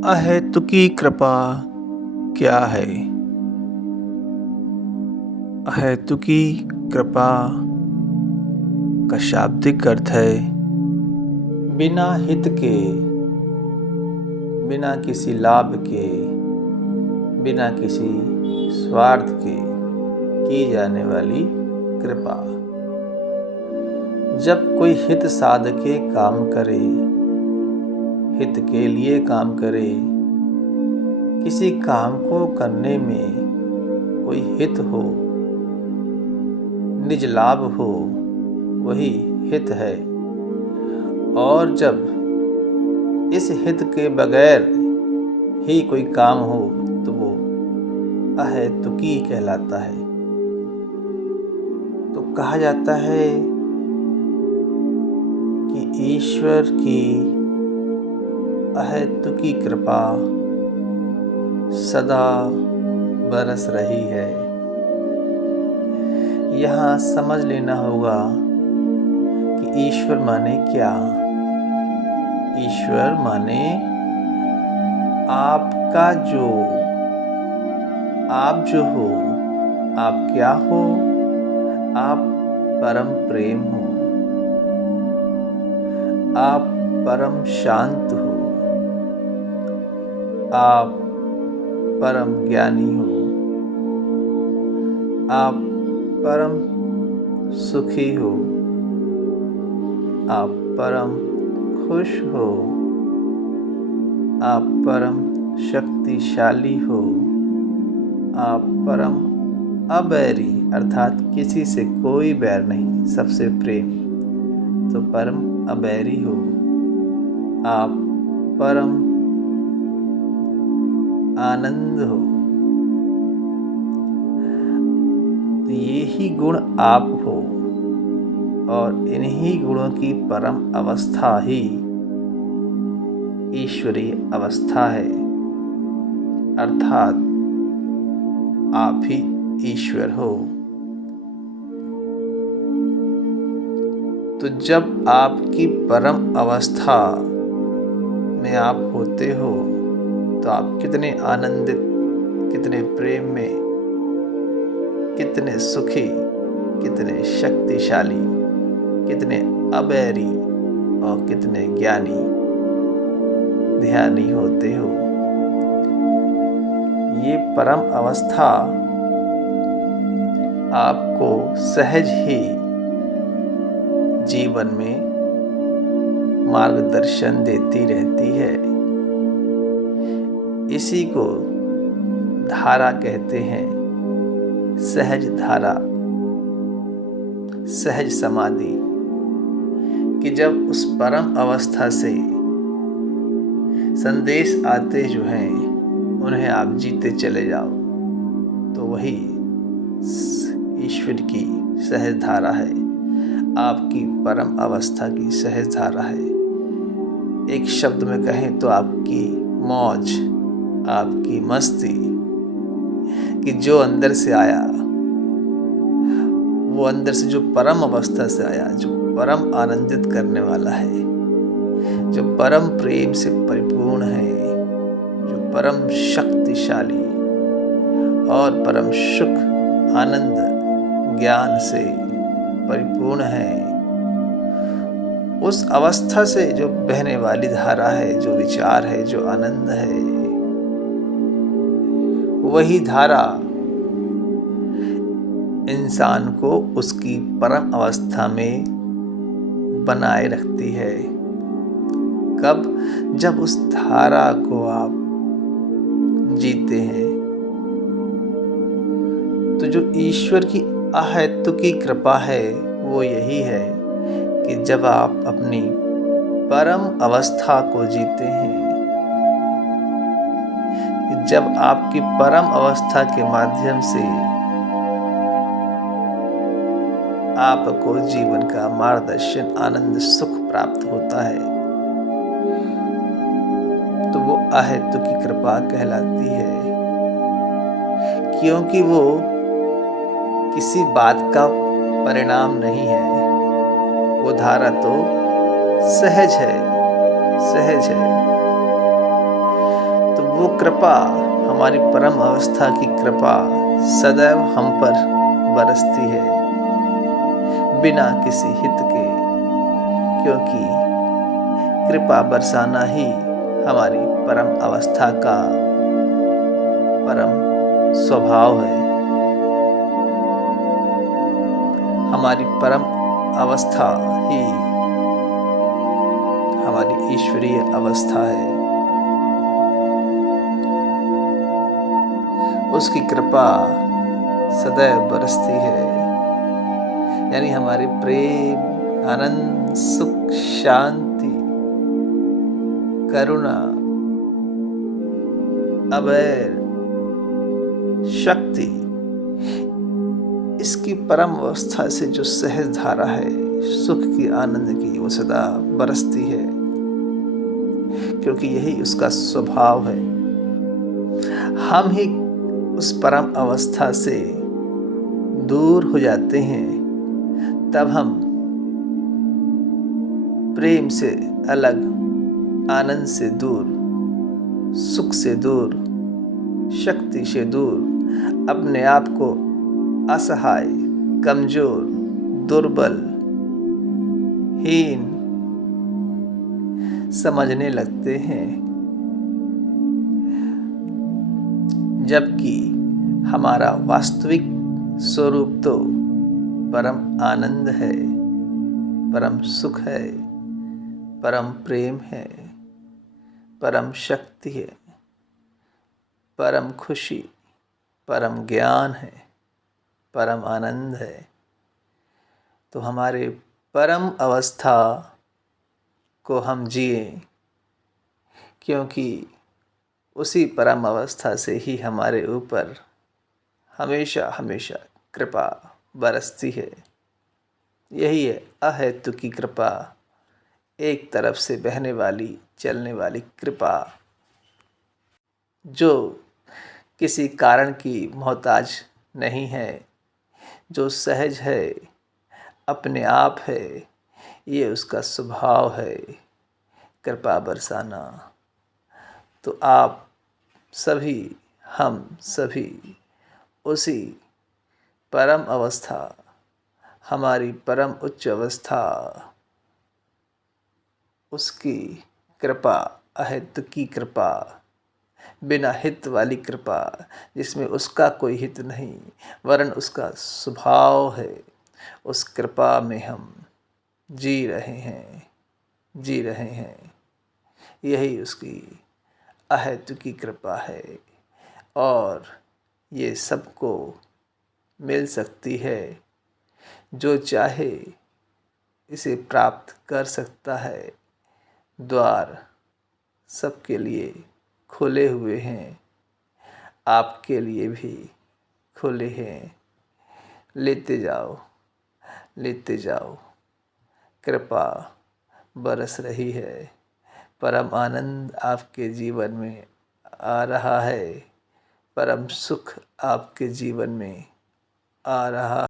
अहेतुकी कृपा क्या है? अहेतुकी कृपा का शाब्दिक अर्थ है बिना हित के, बिना किसी लाभ के, बिना किसी स्वार्थ के की जाने वाली कृपा। जब कोई हित साधके काम करे, हित के लिए काम करे, किसी काम को करने में कोई हित हो, निज लाभ हो, वही हित है। और जब इस हित के बगैर ही कोई काम हो तो वो अहेतुकी कहलाता है। तो कहा जाता है कि ईश्वर की अहेतुकी कृपा सदा बरस रही है। यहाँ समझ लेना होगा कि ईश्वर माने क्या। ईश्वर माने आपका आप जो हो, आप क्या हो? आप परम प्रेम हो, आप परम शांत हो, आप परम ज्ञानी हो, आप परम सुखी हो, आप परम खुश हो, आप परम शक्तिशाली हो, आप परम अबैरी अर्थात किसी से कोई बैर नहीं, सबसे प्रेम, तो परम अबैरी हो, आप परम आनंद हो। तो ये ही गुण आप हो और इन्हीं गुणों की परम अवस्था ही ईश्वरीय अवस्था है, अर्थात आप ही ईश्वर हो। तो जब आपकी परम अवस्था में आप होते हो तो आप कितने आनंदित, कितने प्रेम में, कितने सुखी, कितने शक्तिशाली, कितने अबैरी और कितने ज्ञानी, ध्यानी होते हो। ये परम अवस्था आपको सहज ही जीवन में मार्गदर्शन देती रहती है। इसी को धारा कहते हैं, सहज धारा, सहज समाधि, कि जब उस परम अवस्था से संदेश आते जो हैं उन्हें आप जीते चले जाओ तो वही ईश्वर की सहज धारा है, आपकी परम अवस्था की सहज धारा है। एक शब्द में कहें तो आपकी मौज, आपकी मस्ती, कि जो अंदर से आया, वो अंदर से जो परम अवस्था से आया, जो परम आनंदित करने वाला है, जो परम प्रेम से परिपूर्ण है, जो परम शक्तिशाली और परम सुख, आनंद, ज्ञान से परिपूर्ण है, उस अवस्था से जो बहने वाली धारा है, जो विचार है, जो आनंद है, वही धारा इंसान को उसकी परम अवस्था में बनाए रखती है। कब? जब उस धारा को आप जीते हैं। तो जो ईश्वर की अहेतुकी कृपा है वो यही है कि जब आप अपनी परम अवस्था को जीते हैं, जब आपकी परम अवस्था के माध्यम से आपको जीवन का मार्गदर्शन, आनंद, सुख प्राप्त होता है, तो वो अहेतुकी कृपा कहलाती है। क्योंकि वो किसी बात का परिणाम नहीं है, वो धारा तो सहज है, सहज है। तो वो कृपा, हमारी परम अवस्था की कृपा सदैव हम पर बरसती है बिना किसी हित के, क्योंकि कृपा बरसाना ही हमारी परम अवस्था का परम स्वभाव है। हमारी परम अवस्था ही हमारी ईश्वरीय अवस्था है। उसकी कृपा सदैव बरसती है, यानी हमारे प्रेम, आनंद, सुख, शांति, करुणा, अवैर, शक्ति, इसकी परम अवस्था से जो सहज धारा है सुख की, आनंद की, वो सदा बरसती है, क्योंकि यही उसका स्वभाव है। हम ही उस परम अवस्था से दूर हो जाते हैं, तब हम प्रेम से अलग, आनंद से दूर, सुख से दूर, शक्ति से दूर, अपने आप को असहाय, कमजोर, दुर्बल, हीन समझने लगते हैं, जबकि हमारा वास्तविक स्वरूप तो परम आनंद है, परम सुख है, परम प्रेम है, परम शक्ति है, परम खुशी, परम ज्ञान है, परम आनंद है। तो हमारे परम अवस्था को हम जिए, क्योंकि उसी परम अवस्था से ही हमारे ऊपर हमेशा हमेशा कृपा बरसती है। यही है अहेतु की कृपा, एक तरफ से बहने वाली, चलने वाली कृपा, जो किसी कारण की मोहताज नहीं है, जो सहज है, अपने आप है, ये उसका स्वभाव है कृपा बरसाना। तो आप सभी, हम सभी उसी परम अवस्था, हमारी परम उच्च अवस्था, उसकी कृपा, अहित की कृपा, बिना हित वाली कृपा, जिसमें उसका कोई हित नहीं वरन उसका स्वभाव है, उस कृपा में हम जी रहे हैं, जी रहे हैं। यही उसकी अहेतु की कृपा है, और ये सबको मिल सकती है। जो चाहे इसे प्राप्त कर सकता है। द्वार सबके लिए खुले हुए हैं, आपके लिए भी खुले हैं। लेते जाओ, लेते जाओ, कृपा बरस रही है, परम आनंद आपके जीवन में आ रहा है, परम सुख आपके जीवन में आ रहा